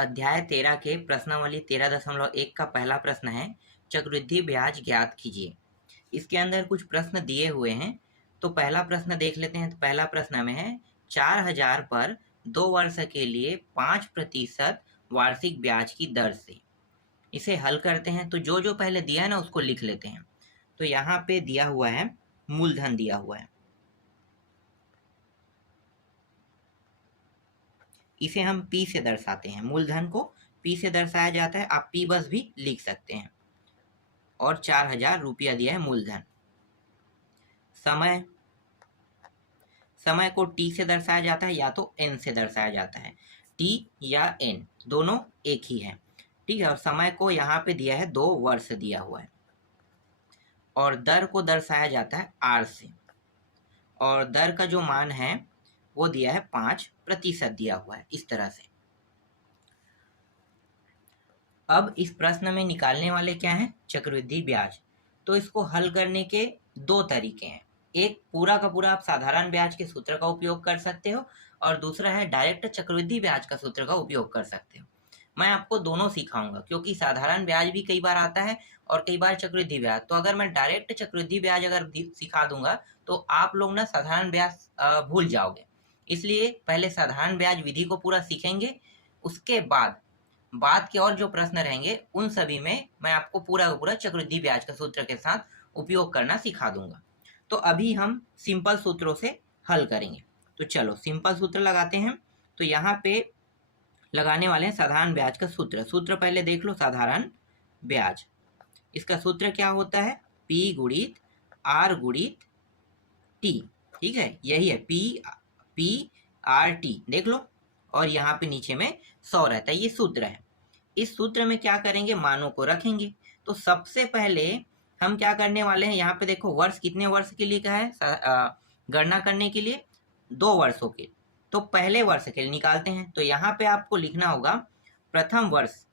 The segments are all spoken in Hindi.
अध्याय 13 के प्रश्नावली 13.1 का पहला प्रश्न है, चक्रवृद्धि ब्याज ज्ञात कीजिए। इसके अंदर कुछ प्रश्न दिए हुए हैं, तो पहला प्रश्न देख लेते हैं। तो पहला प्रश्न में है 4000 पर 2 वर्ष के लिए 5% वार्षिक ब्याज की दर से। इसे हल करते हैं। तो जो जो पहले दिया है ना उसको लिख लेते हैं। तो यहाँ पे दिया हुआ है, मूलधन दिया हुआ है, इसे हम P से दर्शाते हैं। मूलधन को P से दर्शाया जाता है, आप P बस भी लिख सकते हैं। और 4000 रुपया दिया है मूलधन। समय को T से दर्शाया जाता है या तो N से दर्शाया जाता है। T या N दोनों एक ही है, ठीक है। और समय को यहाँ पे दिया है 2 वर्ष दिया हुआ है। और दर को दर्शाया जाता है R से, और दर का जो मान है वो दिया है 5% दिया हुआ है, इस तरह से। अब इस प्रश्न में निकालने वाले क्या हैं? चक्रवृद्धि ब्याज। तो इसको हल करने के 2 तरीके हैं। एक, पूरा का पूरा आप साधारण ब्याज के सूत्र का उपयोग कर सकते हो, और दूसरा है डायरेक्ट चक्रवृद्धि ब्याज का सूत्र का उपयोग कर सकते हो। मैं आपको दोनों सिखाऊंगा, क्योंकि साधारण ब्याज भी कई बार आता है और कई बार चक्रवृद्धि ब्याज। तो अगर मैं डायरेक्ट चक्रवृद्धि ब्याज अगर सिखा दूंगा तो आप लोग ना साधारण ब्याज भूल जाओगे। इसलिए पहले साधारण ब्याज विधि को पूरा सीखेंगे, उसके बाद के और जो प्रश्न रहेंगे उन सभी में मैं आपको पूरा का पूरा चक्रवृद्धि ब्याज का सूत्र के साथ उपयोग करना सिखा दूंगा। तो अभी हम सिंपल सूत्रों से हल करेंगे। तो चलो सिंपल सूत्र लगाते हैं। तो यहाँ पे लगाने वाले हैं साधारण ब्याज का सूत्र। सूत्र पहले देख लो। साधारण ब्याज, इसका सूत्र क्या होता है? P गुणित R गुणित T, ठीक है, यही है P/R/T, देख लो। और यहाँ पे नीचे में 100 रहता है, ये सूत्र है। इस सूत्र में क्या करेंगे? मानों को रखेंगे। तो सबसे पहले हम क्या करने वाले हैं? यहाँ पे देखो, वर्ष कितने वर्ष के लिए का है गणना करने के लिए? 2 वर्षों के। तो पहले वर्ष के लिए निकालते हैं। तो यहाँ पे आपको लिखना होगा प्रथम वर्ष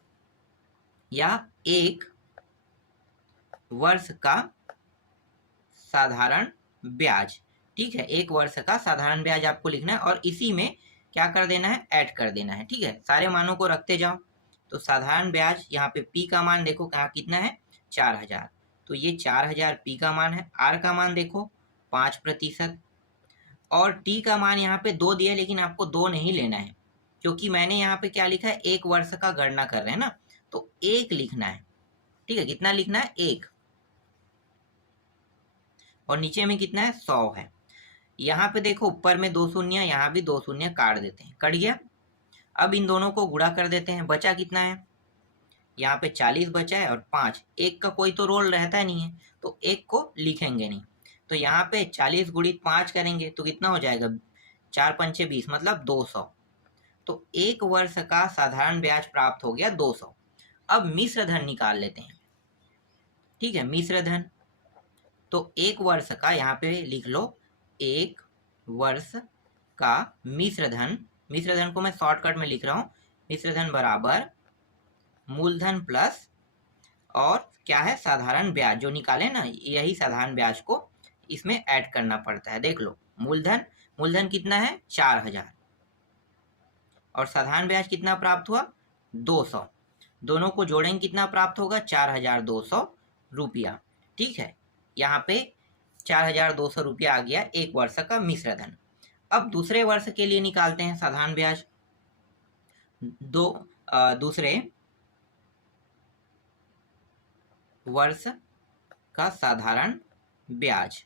या 1 वर्ष का साधारण ब्याज, ठीक है। 1 वर्ष का साधारण ब्याज आपको लिखना है, और इसी में क्या कर देना है? ऐड कर देना है, ठीक है। सारे मानों को रखते जाओ। तो साधारण ब्याज, यहाँ पे P का मान देखो कहाँ कितना है? 4000। तो ये 4000 P का मान है। R का मान देखो 5%, और T का मान यहाँ पे 2 दिया है, लेकिन आपको 2 नहीं लेना है, क्योंकि मैंने यहाँ पे क्या लिखा है? 1 वर्ष का गणना कर रहे हैं ना, तो 1 लिखना है, ठीक है। कितना लिखना है? 1। और नीचे में कितना है? 100 है। यहाँ पे देखो ऊपर में 2 शून्य, यहाँ भी 2 शून्य काट देते हैं, कट गया। अब इन दोनों को गुणा कर देते हैं। बचा कितना है? यहाँ पे 40 बचा है, और 5, 1 का कोई तो रोल रहता नहीं है, तो 1 को लिखेंगे नहीं। तो यहाँ पे 40 गुणित 5 करेंगे तो कितना हो जाएगा? 4 पंचे 20, मतलब 200। तो 1 वर्ष का साधारण ब्याज प्राप्त हो गया 200। अब मिश्र धन निकाल लेते हैं, ठीक है। मिश्र धन, तो 1 वर्ष का यहाँ पे लिख लो, 1 वर्ष का मिश्र धन को मैं शॉर्टकट में लिख रहा हूँ। मिश्र धन बराबर मूलधन प्लस, और क्या है? साधारण ब्याज जो निकाले ना, यही साधारण ब्याज को इसमें ऐड करना पड़ता है। देख लो, मूलधन कितना है? 4000, और साधारण ब्याज कितना प्राप्त हुआ? 200। दोनों को जोड़ेंगे कितना प्राप्त होगा? 4200 रुपया, ठीक है। यहाँ पे 4200 रुपया आ गया 1 वर्ष का मिश्र धन। अब दूसरे वर्ष के लिए निकालते हैं साधारण ब्याज। दूसरे वर्ष का साधारण ब्याज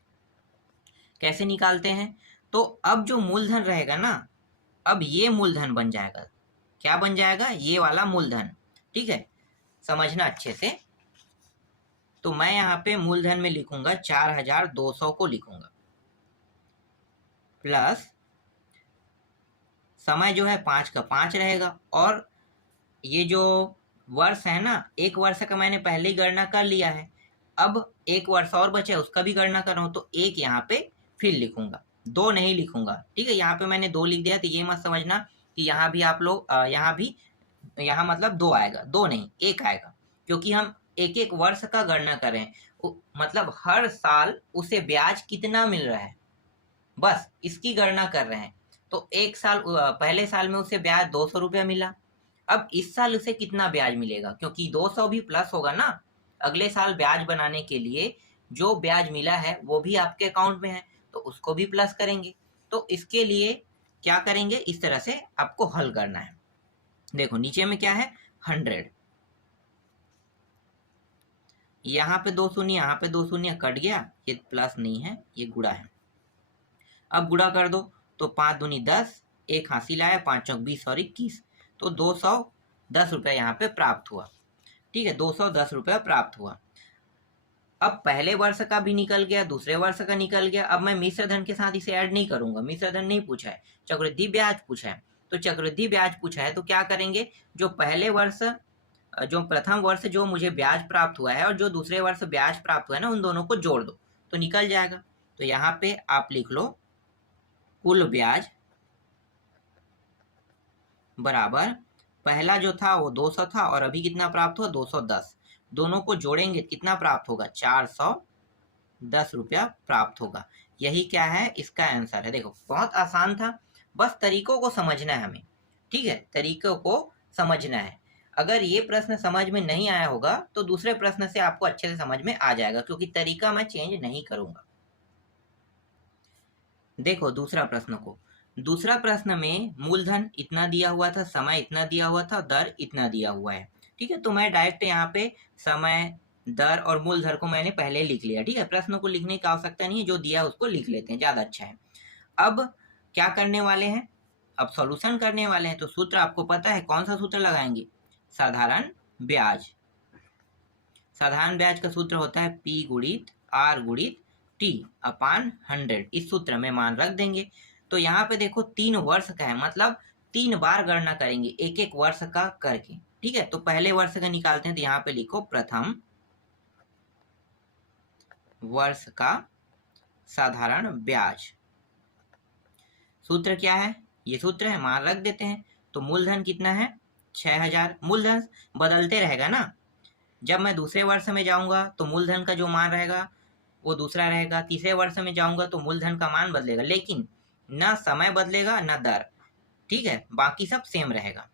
कैसे निकालते हैं? तो अब जो मूलधन रहेगा ना, अब ये मूलधन बन जाएगा। क्या बन जाएगा? ये वाला मूलधन, ठीक है। समझना अच्छे से। तो मैं यहाँ पे मूलधन में लिखूंगा 4200 को लिखूंगा, प्लस समय जो है 5 का 5 रहेगा, और ये जो वर्ष है ना, 1 वर्ष का मैंने पहले ही गणना कर लिया है। अब 1 वर्ष और बचा है, उसका भी गणना कर रहा हूँ, तो 1 यहाँ पे फिर लिखूंगा, 2 नहीं लिखूंगा, ठीक है। यहाँ पे मैंने 2 लिख दिया, तो ये मत समझना कि यहाँ भी आप लोग यहाँ मतलब 2 आएगा, 2 नहीं 1 आएगा, क्योंकि हम 1 वर्ष का गणना कर रहे हैं। मतलब हर साल उसे ब्याज कितना मिल रहा है, बस इसकी गणना कर रहे हैं। तो 1 साल, पहले साल में उसे ब्याज 200 रुपया मिला। अब इस साल उसे कितना ब्याज मिलेगा, क्योंकि 200 भी प्लस होगा ना, अगले साल ब्याज बनाने के लिए जो ब्याज मिला है वो भी आपके अकाउंट में है, तो उसको भी प्लस करेंगे। तो इसके लिए क्या करेंगे, इस तरह से आपको हल करना है। देखो नीचे में क्या है, 100, यहाँ पे 2 शून्य, यहाँ पे 2 शून्य कट गया, ये प्लस नहीं है, ये गुणा है। अब गुणा कर दो, तो 5 दूनी 10, एक हासिल आया, 5 चौक 20 और 21, तो 210 रुपये यहाँ पे प्राप्त हुआ। ठीक है, 210 रुपये प्राप्त हुआ। अब पहले वर्ष का भी निकल गया, दूसरे वर्ष का निकल गया। अब मैं मिश्र धन के साथ इसे ऐड नहीं करूंगा, मिश्र धन नहीं पूछा है, चक्रवृद्धि ब्याज पूछा है। तो चक्रवृद्धि ब्याज पूछा है तो क्या करेंगे, जो पहले वर्ष, जो प्रथम वर्ष जो मुझे ब्याज प्राप्त हुआ है और जो दूसरे वर्ष ब्याज प्राप्त हुआ है ना, उन दोनों को जोड़ दो तो निकल जाएगा। तो यहाँ पे आप लिख लो कुल ब्याज बराबर पहला जो था वो 200 था और अभी कितना प्राप्त हुआ, 210। दोनों को जोड़ेंगे कितना प्राप्त होगा, 410 रुपया प्राप्त होगा। यही क्या है, इसका आंसर है। देखो बहुत आसान था, बस तरीकों को समझना है हमें। ठीक है, तरीकों को समझना है। अगर ये प्रश्न समझ में नहीं आया होगा तो दूसरे प्रश्न से आपको अच्छे से समझ में आ जाएगा, क्योंकि तरीका मैं चेंज नहीं करूंगा। देखो दूसरा प्रश्न को, दूसरा प्रश्न में मूलधन इतना दिया हुआ था, समय इतना दिया हुआ था, दर इतना दिया हुआ है। ठीक है, तो मैं डायरेक्ट यहाँ पे समय, दर और मूलधन को मैंने पहले लिख लिया। ठीक है, प्रश्न को लिखने की आवश्यकता नहीं है, जो दिया उसको लिख लेते हैं, ज्यादा अच्छा है। अब क्या करने वाले हैं, अब सॉल्यूशन करने वाले हैं। तो सूत्र आपको पता है, कौन सा सूत्र लगाएंगे, साधारण ब्याज। साधारण ब्याज का सूत्र होता है P गुणित R गुणित T अपान 100। इस सूत्र में मान रख देंगे। तो यहाँ पे देखो 3 वर्ष का है, मतलब 3 बार गणना करेंगे, एक एक वर्ष का करके। ठीक है, तो पहले वर्ष का निकालते हैं, तो यहाँ पे लिखो प्रथम वर्ष का साधारण ब्याज। सूत्र क्या है, ये सूत्र है, मान रख देते हैं। तो मूलधन कितना है, 6000। मूलधन बदलते रहेगा ना, जब मैं दूसरे वर्ष में जाऊंगा तो मूलधन का जो मान रहेगा वो दूसरा रहेगा, तीसरे वर्ष में जाऊंगा तो मूलधन का मान बदलेगा, लेकिन ना समय बदलेगा ना दर। ठीक है, बाकी सब सेम रहेगा।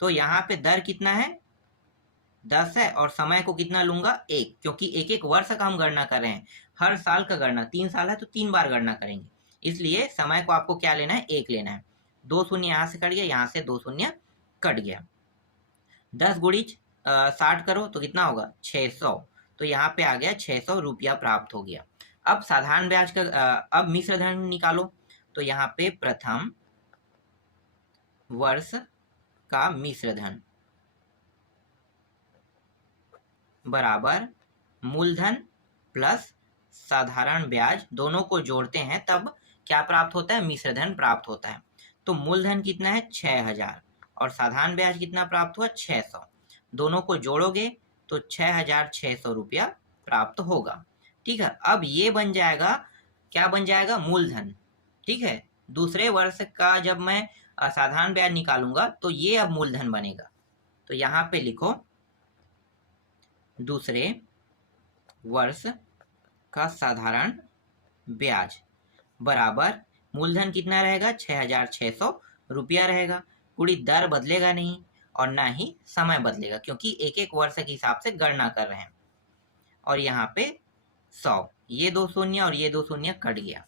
तो यहाँ पे दर कितना है, 10 है, और समय को कितना लूंगा, 1, क्योंकि एक एक वर्ष का हम गणना कर रहे हैं। हर साल का गणना, 3 साल है तो 3 बार गणना करेंगे, इसलिए समय को आपको क्या लेना है, 1 लेना है। 2 शून्य यहाँ से कट गया, यहाँ से 2 शून्य कट गया। 10 गुणित 60 करो तो कितना होगा, 600। तो यहाँ पे आ गया 600 रुपया प्राप्त हो गया। अब साधारण ब्याज का अब मिश्र धन निकालो। तो यहाँ पे प्रथम वर्ष का मिश्र धन बराबर मूलधन प्लस साधारण ब्याज, दोनों को जोड़ते हैं तब क्या प्राप्त होता है, मिश्र धन प्राप्त होता है। तो मूलधन कितना है, 6000, और साधारण ब्याज कितना प्राप्त हुआ, 600। दोनों को जोड़ोगे तो 6600 रुपया प्राप्त होगा। ठीक है, अब ये बन जाएगा, क्या बन जाएगा, मूलधन। ठीक है, दूसरे वर्ष का जब मैं साधारण ब्याज निकालूंगा तो ये अब मूलधन बनेगा। तो यहाँ पे लिखो दूसरे वर्ष का साधारण ब्याज बराबर मूलधन कितना रहेगा, 6600 रुपया रहेगा। पूरी दर बदलेगा नहीं और ना ही समय बदलेगा, क्योंकि एक एक वर्ष के हिसाब से गणना कर रहे हैं। और यहाँ पे 100, ये 2 शून्य और ये 2 शून्य कट गया,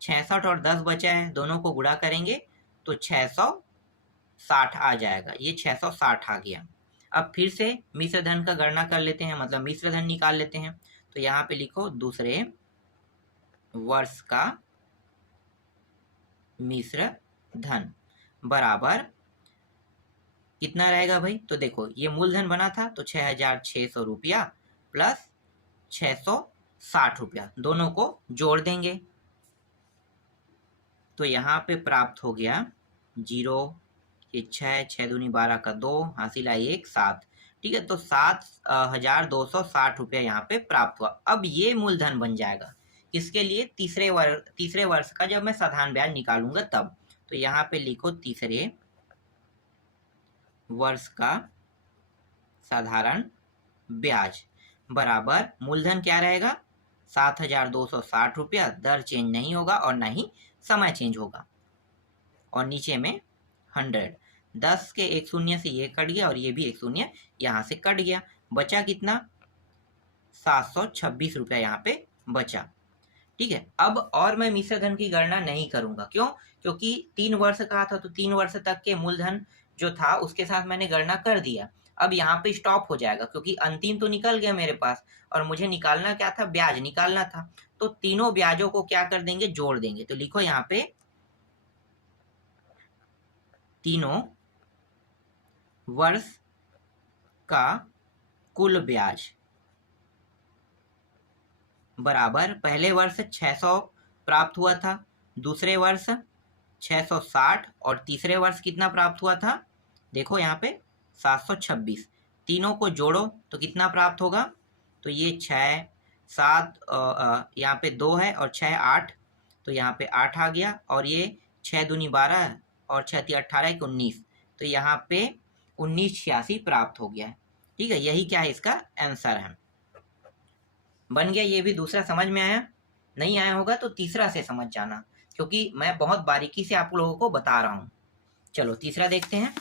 66 और 10 बचा है, दोनों को गुणा करेंगे तो 660 आ जाएगा, ये 660 आ गया। अब फिर से मिश्र धन का गणना कर लेते हैं, मतलब मिश्र धन निकाल लेते हैं। तो यहाँ पे लिखो दूसरे वर्ष का मिश्र धन बराबर कितना रहेगा भाई, तो देखो ये मूलधन बना था तो 6600 रुपया प्लस 660 रुपया, दोनों को जोड़ देंगे। तो यहाँ पे प्राप्त हो गया 0, ये 6, 6 दूनी 12 का 2, हासिल आई 1, 7। ठीक है, तो 7260 रुपया यहाँ पे प्राप्त हुआ। अब ये मूलधन बन जाएगा किसके लिए, तीसरे वर्ष का जब मैं साधारण ब्याज निकालूंगा तब। तो यहाँ पे लिखो तीसरे वर्ष का साधारण ब्याज बराबर मूलधन क्या रहेगा, 7260 रुपया, दर चेंज नहीं होगा और ना ही समय चेंज होगा, और नीचे में 100। 10 के एक शून्य से ये कट गया और ये भी एक शून्य यहाँ से कट गया, बचा कितना 726 रुपया यहाँ पे बचा। ठीक है, अब और मैं मिश्र धन की गणना नहीं करूंगा, क्यों? क्योंकि 3 वर्ष का था तो 3 वर्ष तक के मूलधन जो था उसके साथ मैंने गणना कर दिया। अब यहाँ पे स्टॉप हो जाएगा क्योंकि अंतिम तो निकल गया मेरे पास और मुझे निकालना क्या था, ब्याज निकालना था। तो तीनों ब्याजों को क्या कर देंगे, जोड़ देंगे। तो लिखो यहाँ पे तीनों वर्ष का कुल ब्याज बराबर पहले वर्ष 600 प्राप्त हुआ था, दूसरे वर्ष 660 और तीसरे वर्ष कितना प्राप्त हुआ था, देखो यहाँ पे 726। तीनों को जोड़ो तो कितना प्राप्त होगा, तो ये 6 7 यहाँ पे 2 है और 6 8, तो यहाँ पे 8 आ गया और ये 6 दूनी 12 और 6 3 18 1 19, तो यहाँ पे 1986 प्राप्त हो गया है। ठीक है, यही क्या है, इसका आंसर है। बन गया। ये भी दूसरा समझ में आया? नहीं आया होगा तो तीसरा से समझ जाना, क्योंकि मैं बहुत बारीकी से आप लोगों को बता रहा हूं। चलो तीसरा देखते हैं।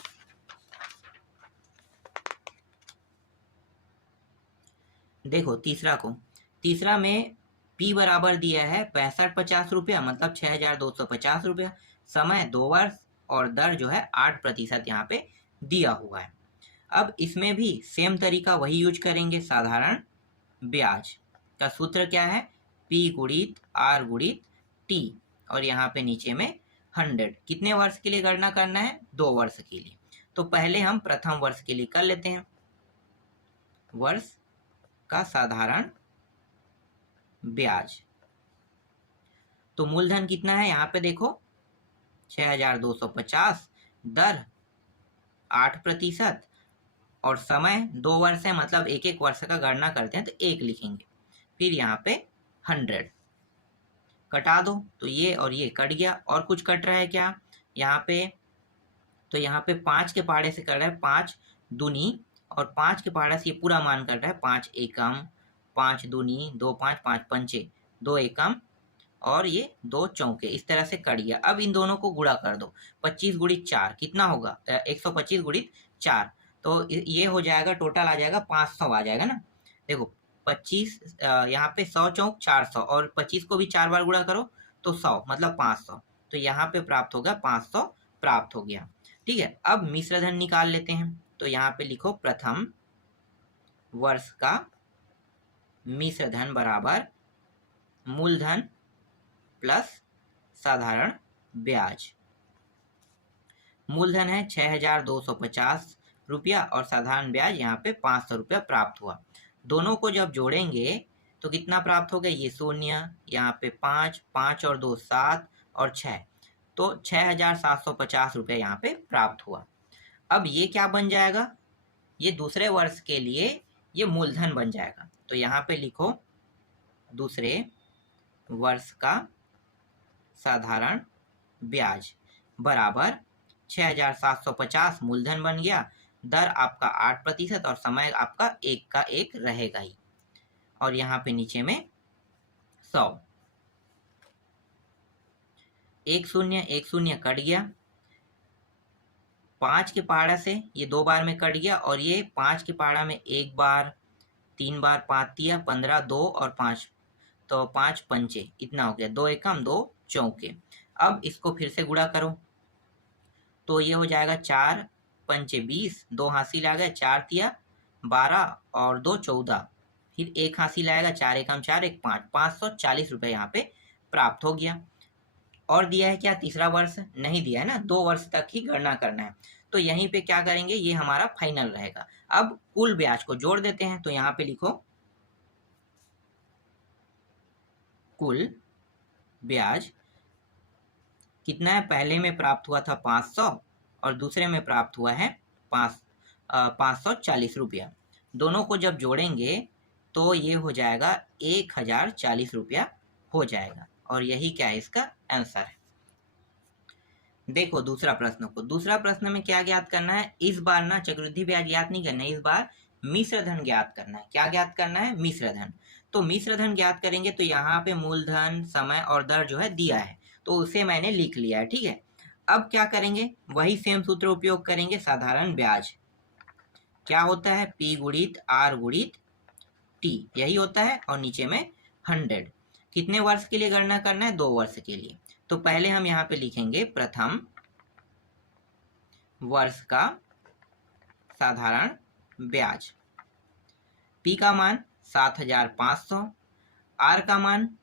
देखो तीसरा में P बराबर दिया है 6550 रुपया, मतलब 6250 रुपया। समय 2 वर्ष और दर जो है 8% यहाँ पे दिया हुआ है। अब इसमें भी सेम तरीका वही यूज करेंगे, साधारण ब्याज का सूत्र क्या है, P गुणित R गुणित T, और यहाँ पे नीचे में 100। कितने वर्ष के लिए गणना करना है, 2 वर्ष के लिए। तो पहले हम प्रथम वर्ष के लिए कर लेते हैं, वर्ष का साधारण ब्याज। तो मूलधन कितना है, यहाँ पे देखो 6250, दर 8% और समय 2 वर्ष है, मतलब एक एक वर्ष का गणना करते हैं तो 1 लिखेंगे। फिर यहाँ पे 100 कटा दो तो ये और ये कट गया। और कुछ कट रहा है क्या यहाँ पे, तो यहाँ पे 5 के पहाड़े से कट रहा है 5 दूनी, और 5 के पहाड़े से ये पूरा मान कट रहा है 5 एकम, 5 दूनी 2 5 5 पंचे 2 एकम और ये 2 चौके, इस तरह से कट गया। अब इन दोनों को गुणा कर दो, 25 गुणित 4 कितना होगा, 125 गुणित 4, तो ये हो जाएगा, टोटल आ जाएगा 500 आ जाएगा ना। देखो 25 यहाँ पे 100 चौक 400 और 25 को भी 4 बार गुणा करो तो 100 मतलब 500, तो यहाँ पे प्राप्त होगा 500 प्राप्त हो गया। ठीक है, अब मिश्र धन निकाल लेते हैं। तो यहाँ पे लिखो प्रथम वर्ष का मिश्र धन बराबर मूलधन प्लस साधारण ब्याज। मूलधन है 6250 रुपया और साधारण ब्याज यहाँ पे 500 रुपया प्राप्त हुआ। दोनों को जब जोड़ेंगे तो कितना प्राप्त हो गया, ये शून्य, यहाँ पे 5 5 और 2 7 और 6, तो 6750 रुपया यहाँ पे प्राप्त हुआ। अब ये क्या बन जाएगा, ये दूसरे वर्ष के लिए ये मूलधन बन जाएगा। तो यहाँ पे लिखो दूसरे वर्ष का साधारण ब्याज बराबर 6750 मूलधन बन गया, दर आपका 8% और समय आपका 1 का 1 रहेगा ही, और यहाँ पे नीचे में 100, 1 0 कट गया, 5 के पहाड़ा से ये 2 बार में कट गया और ये 5 के पहाड़ा में 1 बार 3 बार 5 दिया 15 2 और 5, तो 5 पंचे इतना हो गया, 2 एकम 2 चौके। अब इसको फिर से गुणा करो तो ये हो जाएगा 4 पंचे 20, 2 हासिल आ गया, 4 तिया 12 और 2 14, फिर 1 हासिल आएगा, 4 एकम 4 1 5, 540 रुपये यहाँ पे प्राप्त हो गया। और दिया है क्या, तीसरा वर्ष नहीं दिया है ना, 2 वर्ष तक ही गणना करना है। तो यहीं पे क्या करेंगे, ये हमारा फाइनल रहेगा। अब कुल ब्याज को जोड़ देते हैं, तो यहाँ पे लिखो कुल ब्याज कितना है, पहले में प्राप्त हुआ था 500 और दूसरे में प्राप्त हुआ है 540 रुपया। दोनों को जब जोड़ेंगे तो ये हो जाएगा 1040 रुपया हो जाएगा, और यही क्या है, इसका आंसर है। देखो दूसरा प्रश्न को, दूसरा प्रश्न में क्या ज्ञात करना है, इस बार ना चक्रवृद्धि ब्याज ज्ञात नहीं करना है, इस बार मिश्र धन ज्ञात करना है। क्या ज्ञात करना है, मिश्र धन। तो मिश्र धन ज्ञात करेंगे तो यहाँ पे मूलधन समय और दर जो है दिया है, तो उसे मैंने लिख लिया है। ठीक है, अब क्या करेंगे, वही सेम सूत्र उपयोग करेंगे, साधारण ब्याज क्या होता है, P गुणित R गुणित T, यही होता है, और नीचे में 100। कितने वर्ष के लिए गणना करना है, 2 वर्ष के लिए। तो पहले हम यहाँ पे लिखेंगे प्रथम वर्ष का साधारण ब्याज। P का मान 7500, R का मान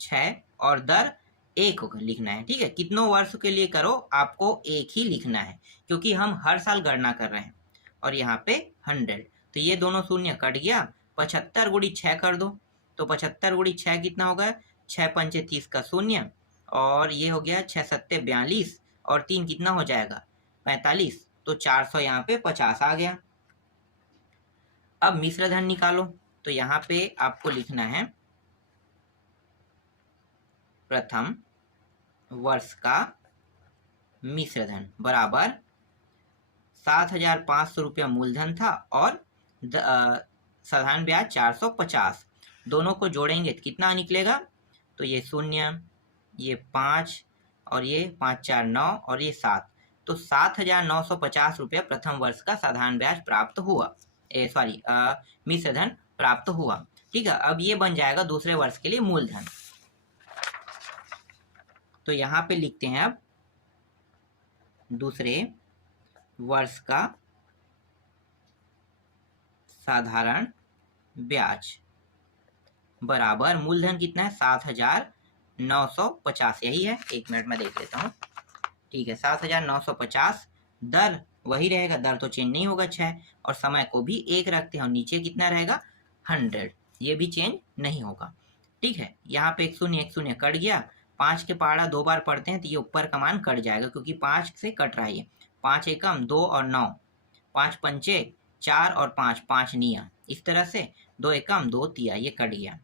6 और दर 1 लिखना है। ठीक है, कितनों वर्ष के लिए करो, आपको 1 ही लिखना है, क्योंकि हम हर साल गणना कर रहे हैं। और यहाँ पे 100, तो ये दोनों शून्य कट गया। 75 गुणित 6 कर दो, तो 75 गुणित 6 कितना होगा, 6 पंचे 30 का शून्य, और ये हो गया 6 सत्ते 42, और 3 कितना हो जाएगा, 45। तो 400 यहाँ पे 50 आ गया। अब मिश्र धन निकालो, तो यहाँ पे आपको लिखना है प्रथम वर्ष का मिश्र धन बराबर 7500 रुपया मूलधन था और साधारण ब्याज 450। दोनों को जोड़ेंगे तो कितना निकलेगा, तो ये 0, ये 5 और ये 5 4 9 और ये 7, तो 7950 रुपया प्रथम वर्ष का साधारण ब्याज प्राप्त हुआ, मिश्र धन प्राप्त हुआ। ठीक है, अब ये बन जाएगा दूसरे वर्ष के लिए मूलधन। तो यहाँ पे लिखते हैं अब दूसरे वर्ष का साधारण ब्याज बराबर मूलधन कितना है, 7950, यही है। 1 मिनट में देख लेता हूँ। ठीक है, 7950, दर वही रहेगा, दर तो चेंज नहीं होगा 6, और समय को भी 1 रखते हैं, और नीचे कितना रहेगा 100, ये भी चेंज नहीं होगा। ठीक है, यहाँ पे 1 शून्य कट गया। 5 के पहाड़ा 2 बार पढ़ते हैं तो ये ऊपर का मान कट जाएगा, क्योंकि 5 से कट रहा है। 5 एकम 2 और 9, 5 पंचे 4 और 5, 5 निया, इस तरह से 2 एकम 2 तिया, ये कट गया।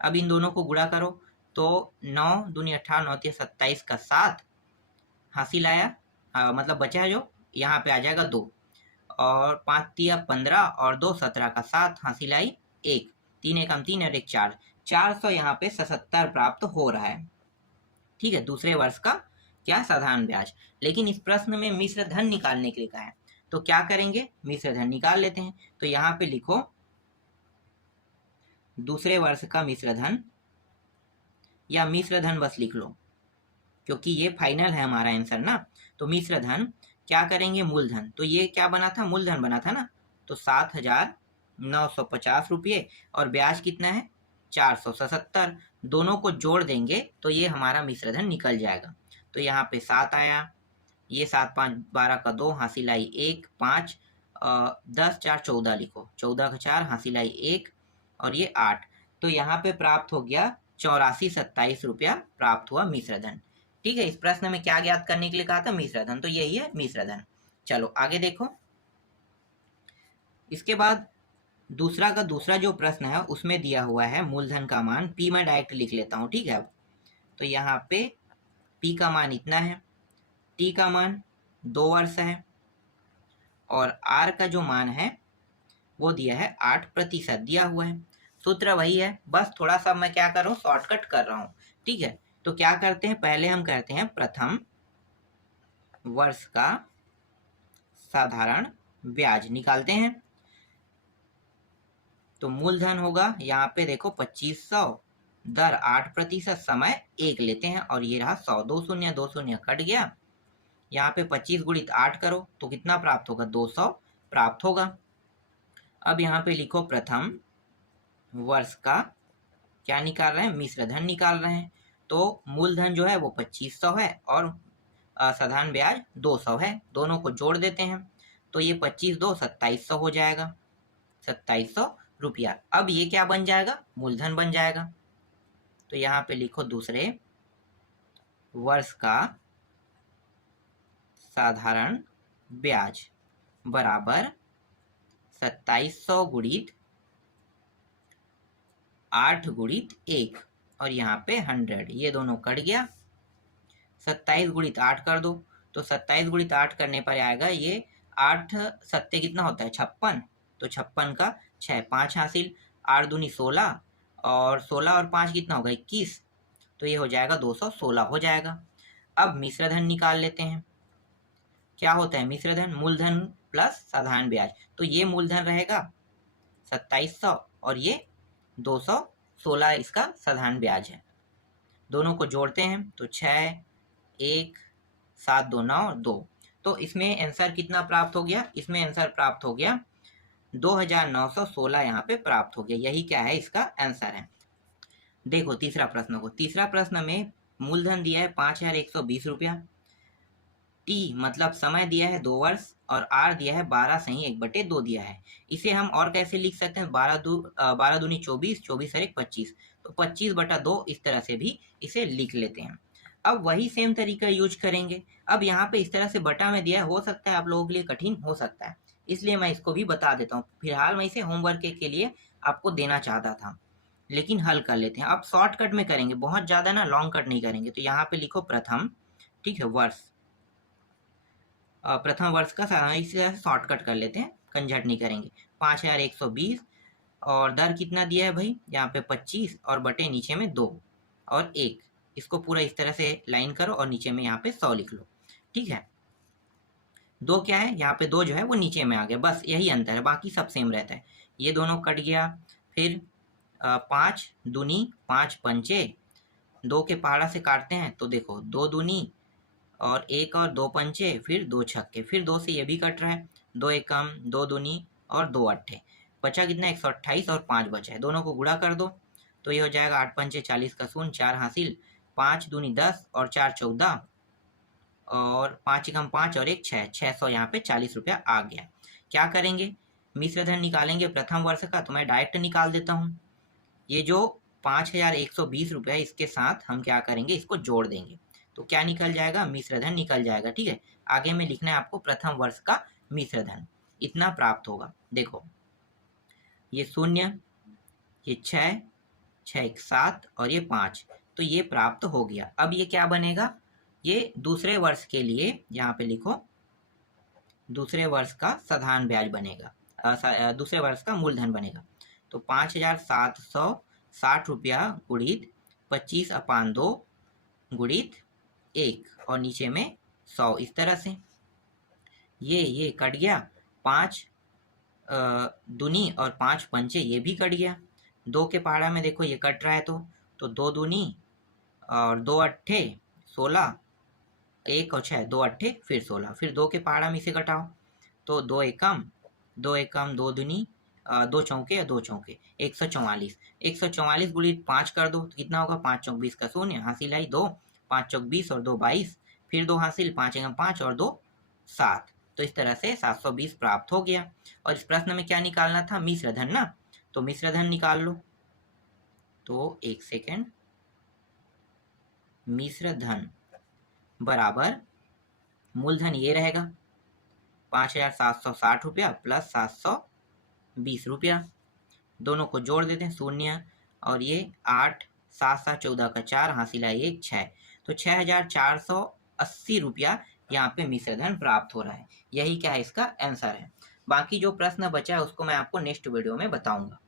अब इन दोनों को गुणा करो, तो 9 दूनी 18, 9 तिया 27 का 7 हासिल आया, मतलब बचा है जो, यहाँ पे आ जाएगा 2, और 5 तिया 15 और 2 17 का 7 हासिल आई 1, 3 एकम 3 और 1 4, 400 यहाँ पे 77 प्राप्त हो रहा है। ठीक है, दूसरे वर्ष का क्या, साधारण ब्याज। लेकिन इस प्रश्न में मिश्र धन निकालने के लिए कहा है, तो क्या करेंगे, मिश्र धन निकाल लेते हैं। तो यहाँ पे लिखो दूसरे वर्ष का मिश्र धन, या मिश्र धन बस लिख लो, क्योंकि ये फाइनल है हमारा आंसर ना। तो मिश्र धन क्या करेंगे, मूलधन, तो ये क्या बना था, मूलधन बना था ना, तो 7950 रुपये, और ब्याज कितना है 477, दोनों को जोड़ देंगे तो ये हमारा मिश्र धन निकल जाएगा। तो यहाँ पे 7 आया, ये 7 5 12 का 2 हासिल आई 1, 5 10 4 14 लिखो, 14 का 4 हासिल आई 1, और ये 8, तो यहाँ पे प्राप्त हो गया 8427 रुपया प्राप्त हुआ मिश्र धन। ठीक है, इस प्रश्न में क्या ज्ञात करने के लिए कहा था, मिश्र धन, तो यही है मिश्र धन। चलो आगे देखो। इसके बाद दूसरा का दूसरा जो प्रश्न है उसमें दिया हुआ है मूलधन का मान, P में डायरेक्ट लिख लेता हूँ। ठीक है, अब तो यहाँ पे P का मान इतना है, T का मान 2 वर्ष है, और R का जो मान है वो दिया है 8% दिया हुआ है। सूत्र वही है, बस थोड़ा सा मैं क्या कर रहा हूँ, शॉर्टकट कर रहा हूँ। ठीक है, तो क्या करते हैं, पहले हम करते हैं प्रथम वर्ष का साधारण ब्याज निकालते हैं। तो मूलधन होगा यहाँ पे देखो 2500, दर 8%, समय 1 लेते हैं, और ये रहा 100, 2 शून्य कट गया। यहाँ पे 25 गुणित 8 करो तो कितना प्राप्त होगा, 200 प्राप्त होगा। अब यहाँ पे लिखो प्रथम वर्ष का क्या निकाल रहे हैं, मिश्र धन निकाल रहे हैं। तो मूलधन जो है वो 2500 है, और साधारण ब्याज 200 है, दोनों को जोड़ देते हैं तो ये 25 2 2700 हो जाएगा, 2700 रुपया। अब ये क्या बन जाएगा, मूलधन बन जाएगा। तो यहाँ पे लिखो दूसरे वर्ष का साधारण ब्याज बराबर 2700 गुणित 8 गुणित 1, और यहाँ पे 100, ये दोनों कट गया। 27 गुणित 8 कर दो, तो 27 गुणित 8 करने पर आएगा ये 8 सत्ते कितना होता है 56, तो 56 का 6 5 हासिल, 8 दूनी 16, और 16 और 5 कितना होगा 21, तो ये हो जाएगा 216 हो जाएगा। अब मिश्र धन निकाल लेते हैं। क्या होता है मिश्र धन? मूलधन प्लस साधारण ब्याज। तो ये मूलधन रहेगा 2700 और ये 216 इसका साधारण ब्याज है। दोनों को जोड़ते हैं तो 6, 1, 7, 2, 9 और 2। तो इसमें आंसर कितना प्राप्त हो गया? इसमें आंसर प्राप्त हो गया 2916 यहाँ पे प्राप्त हो गया। यही क्या है? इसका आंसर है। देखो तीसरा प्रश्न को। तीसरा प्रश्न में मूलधन दिया है 5120 रुपया, टी मतलब समय दिया है 2 वर्ष और आर दिया है 12 सही 1/2 दिया है। इसे हम और कैसे लिख सकते हैं? 12 दूनी 24, 24 और 1 25, तो 25/2 इस तरह से भी इसे लिख लेते हैं। अब वही सेम तरीका यूज करेंगे। अब यहाँ पे इस तरह से बटा में दिया है, हो सकता है आप लोगों के लिए कठिन हो सकता है, इसलिए मैं इसको भी बता देता हूँ। फिलहाल मैं इसे होमवर्क के लिए आपको देना चाहता था, लेकिन हल कर लेते हैं। अब शॉर्टकट में करेंगे, बहुत ज़्यादा ना लॉन्ग कट नहीं करेंगे। तो यहाँ पे लिखो प्रथम, ठीक है, वर्ष, प्रथम वर्ष का इसी तरह से शॉर्टकट कर लेते हैं, कंजट नहीं करेंगे। 5120 और दर कितना दिया है भाई? यहाँ पे 25 और बटे नीचे में 2 और 1। इसको पूरा इस तरह से लाइन करो और नीचे में यहाँ पे 100 लिख लो, ठीक है। 2 क्या है? यहाँ पे 2 जो है वो नीचे में आ गया, बस यही अंतर है, बाकी सब सेम रहता है। ये दोनों कट गया। फिर 5 दूनी 5 पंचे, 2 के पहाड़ा से काटते हैं तो देखो 2 दूनी और 1 और 2 पंचे, फिर 2 छक्के, फिर 2 से ये भी कट रहा है, 2 एकम 2 दूनी और 2 अट्ठे, बचा कितना? 128 और 5 बचा है। दोनों को गुणा कर दो तो ये हो जाएगा 8 पंचे 40 का शून्य, 4 हासिल, 5 दूनी 10 और 4 14 और 5 एकम 5 और 1 6, 600 यहाँ पे 40 रुपया आ गया। क्या करेंगे? मिश्र धन निकालेंगे प्रथम वर्ष का, तो मैं डायरेक्ट निकाल देता हूँ। ये जो 5120 रुपया इसके साथ हम क्या करेंगे? इसको जोड़ देंगे तो क्या निकल जाएगा? मिश्र धन निकल जाएगा, ठीक है। आगे में लिखना है आपको प्रथम वर्ष का मिश्र धन, इतना प्राप्त होगा। देखो ये 0, ये 6, 6 1 7 और ये 5, तो ये प्राप्त हो गया। अब ये क्या बनेगा? ये दूसरे वर्ष के लिए यहाँ पे लिखो, दूसरे वर्ष का साधारण ब्याज बनेगा, दूसरे वर्ष का मूलधन बनेगा। तो 5760 रुपया गुणित 25/2 गुणित 1 और नीचे में 100, इस तरह से। ये कट गया, 5 दूनी और 5 पंचे ये भी कट गया। 2 के पहाड़ा में देखो ये कट रहा है, तो 2 दूनी और 2 अट्ठे 16, 1 और 6 2 अट्ठे फिर 16, फिर 2 के पहाड़ा में इसे घटाओ तो 2 एकम 2 दूनी 2 चौके 2 चौके 144, 144 गुणित 5 कर दो तो कितना होगा? 5 चौक 20 का शून्य, हासिल आई 2, 5 चौक 20 और 2 22, फिर 2 हासिल, 5 एकम 5 और 2 7। तो इस तरह से 720 प्राप्त हो गया। और इस प्रश्न में क्या निकालना था? मिश्र धन ना, तो मिश्र धन निकाल लो। तो 1 सेकेंड, मिश्र धन बराबर मूलधन ये रहेगा 5760 रुपया प्लस 720 रुपया, दोनों को जोड़ देते हैं, 0 और ये 8, 7 7 14 का 4, हासिल आई 1 6, तो 6480 रुपया यहाँ पे मिश्र धन प्राप्त हो रहा है। यही क्या है? इसका आंसर है। बाकी जो प्रश्न बचा है उसको मैं आपको नेक्स्ट वीडियो में बताऊंगा।